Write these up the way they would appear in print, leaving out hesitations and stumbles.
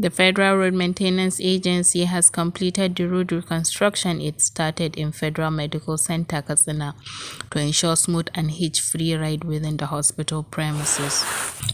The Federal Road Maintenance Agency has completed the road reconstruction it started in Federal Medical Center, Katsina, to ensure smooth and hitch-free ride within the hospital premises.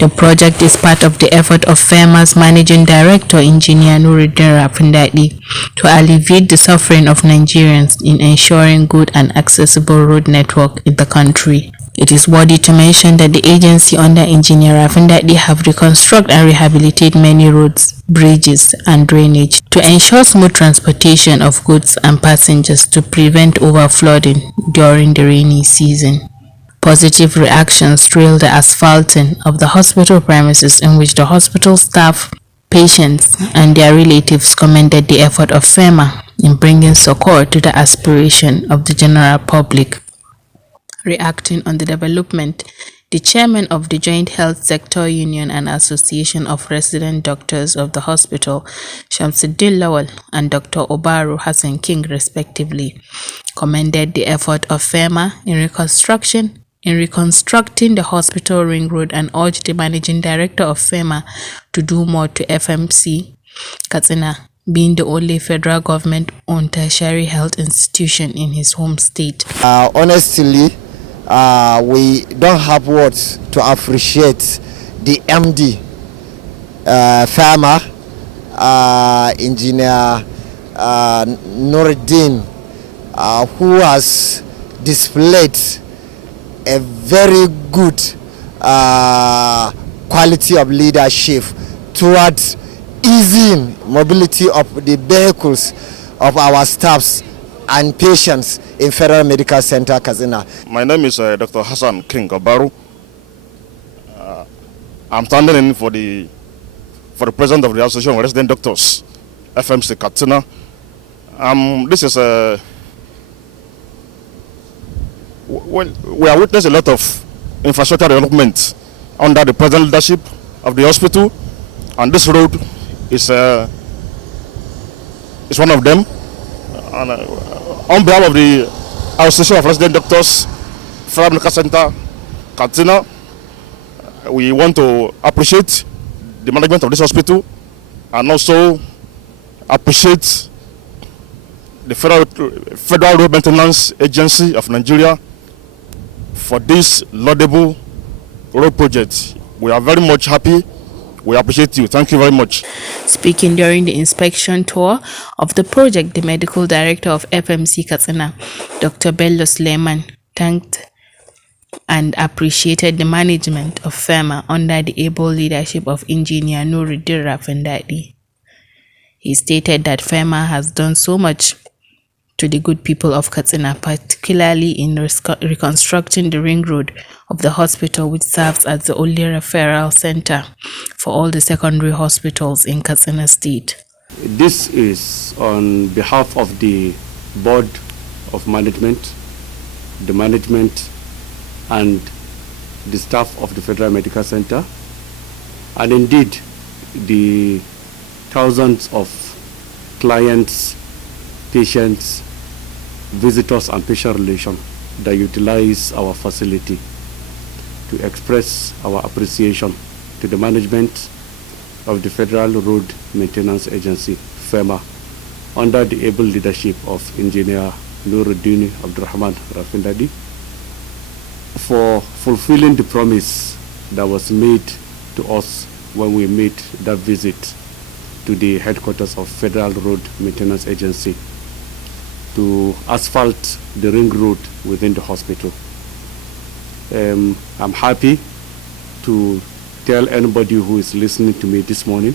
The project is part of the effort of FERMA's Managing Director, Engineer Nuruddin Rafindadi, to alleviate the suffering of Nigerians in ensuring good and accessible road network in the country. It is worthy to mention that the agency under Engineer Rafindadi have reconstructed and rehabilitated many roads, bridges, and drainage to ensure smooth transportation of goods and passengers to prevent overflooding during the rainy season. Positive reactions trailed the asphalting of the hospital premises, in which the hospital staff, patients, and their relatives commended the effort of FERMA in bringing succor to the aspiration of the general public. Reacting on the development, the chairman of the Joint Health Sector Union and Association of Resident Doctors of the hospital, Shamsuddin Lawal, and Dr. Obaru Hassan King, respectively, commended the effort of FERMA in reconstructing the hospital ring road and urged the managing director of FERMA to do more to FMC Katsina, being the only federal government-owned tertiary health institution in his home state. Honestly, we don't have words to appreciate the MD, FERMA, Engineer Nuruddin, who has displayed a very good quality of leadership towards easing mobility of the vehicles of our staffs and patients in Federal Medical Center, Katsina. My name is Dr. Hassan King Obaru. I'm standing in for the president of the Association of Resident Doctors, FMC Katsina. This is we are witnessing a lot of infrastructure development under the present leadership of the hospital, and this road is one of them. And, on behalf of the Association of Resident Doctors, Federal Medical Center, Katsina, we want to appreciate the management of this hospital and also appreciate the Federal Road Maintenance Agency of Nigeria for this laudable road project. We are very much happy. We appreciate you. Thank you very much. Speaking during the inspection tour of the project, the medical director of FMC Katsina, Dr. Bello Suleiman, thanked and appreciated the management of FERMA under the able leadership of Engineer Nuruddin Rafindadi. He stated that FERMA has done so much to the good people of Katsina, particularly in reconstructing the ring road of the hospital, which serves as the only referral center for all the secondary hospitals in Katsina State. This is on behalf of the Board of Management, the management and the staff of the Federal Medical Center, and indeed the thousands of clients, patients, visitors and patient relations that utilize our facility, to express our appreciation to the management of the Federal Road Maintenance Agency, FERMA, under the able leadership of Engineer Nuruddin Abdurrahman Rafindadi, for fulfilling the promise that was made to us when we made that visit to the headquarters of Federal Road Maintenance Agency to asphalt the ring road within the hospital. I'm happy to tell anybody who is listening to me this morning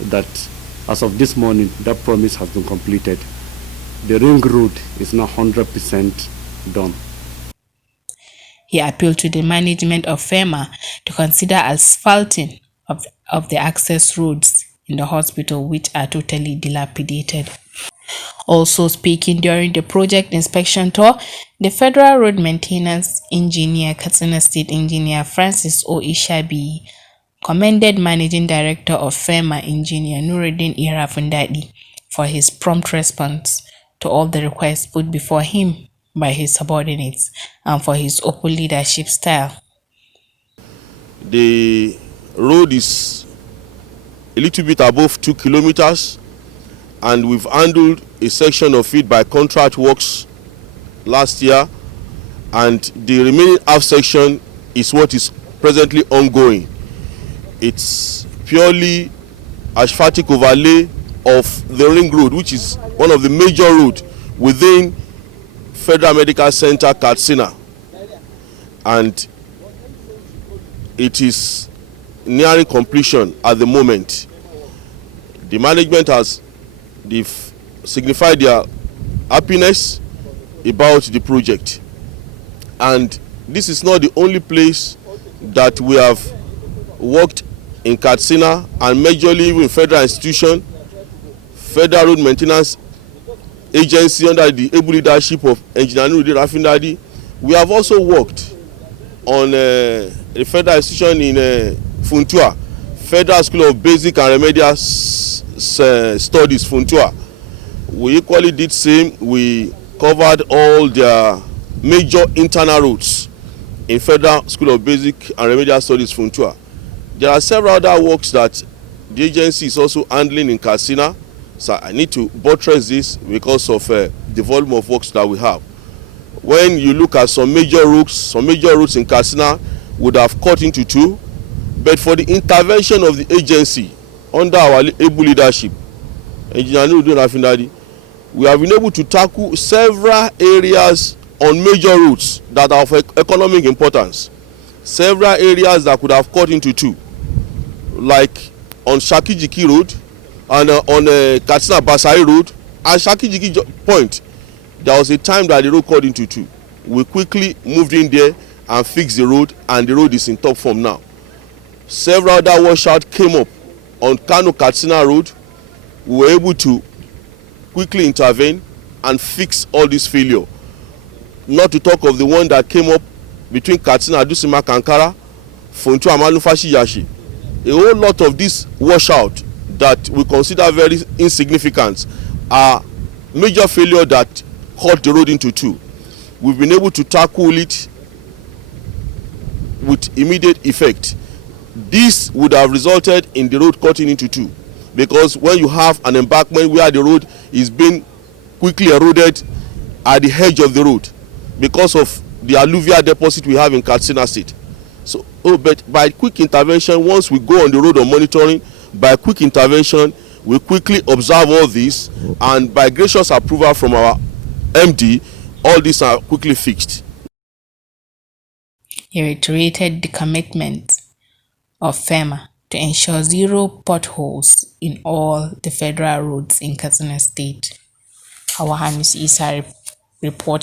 that as of this morning, that promise has been completed. The ring road is now 100% done. He appealed to the management of FERMA to consider asphalting of the access roads in the hospital, which are totally dilapidated. Also speaking during the project inspection tour, the Federal Road Maintenance Engineer, Katsina State Engineer Francis O. Ishabi, commended Managing Director of FERMA, Engineer Nuruddin Rafindadi, for his prompt response to all the requests put before him by his subordinates and for his open leadership style. The road is a little bit above 2 kilometers, and we've handled a section of it by contract works last year, and the remaining half section is what is presently ongoing. It's purely asphaltic overlay of the ring road, which is one of the major roads within Federal Medical Center Katsina, and it is nearing completion at the moment. The management has signified their happiness about the project, and this is not the only place that we have worked in Katsina, and majorly even federal institution, Federal Road Maintenance Agency under the able leadership of Engineer Nurudeen Rafindadi. We have also worked on a federal institution in Funtua, Federal School of Basic and Remedial Studies, Funtua. We equally did same. We covered all their major internal routes in Federal School of Basic and Remedial Studies, Funtua. There are several other works that the agency is also handling in Katsina, so I need to buttress this because of the volume of works that we have. When you look at some major routes in Katsina would have cut into two, but for the intervention of the agency under our able leadership, Engineer Nurudeen Rafindadi, we have been able to tackle several areas on major routes that are of economic importance. Several areas that could have cut into two, like on Shakijiki Road and on Katsina Basai Road and Shakijiki Point. There was a time that the road cut into two. We quickly moved in there and fixed the road, and the road is in top form now. Several other washouts came up on Kano Katsina Road. We were able to quickly intervene and fix all this failure. Not to talk of the one that came up between Katsina, Dusima, Kankara, Funtua, Manufashi, Yashi. A whole lot of these washouts that we consider very insignificant are major failure that cut the road into two. We've been able to tackle it with immediate effect. This would have resulted in the road cutting into two, because when you have an embankment where the road is being quickly eroded at the edge of the road because of the alluvial deposit we have in Katsina State. So, but by quick intervention, once we go on the road on monitoring, by quick intervention, we quickly observe all this, and by gracious approval from our MD, all these are quickly fixed. He reiterated the commitment of FERMA to ensure zero potholes in all the federal roads in Katsina State. Our Hamis Isa report.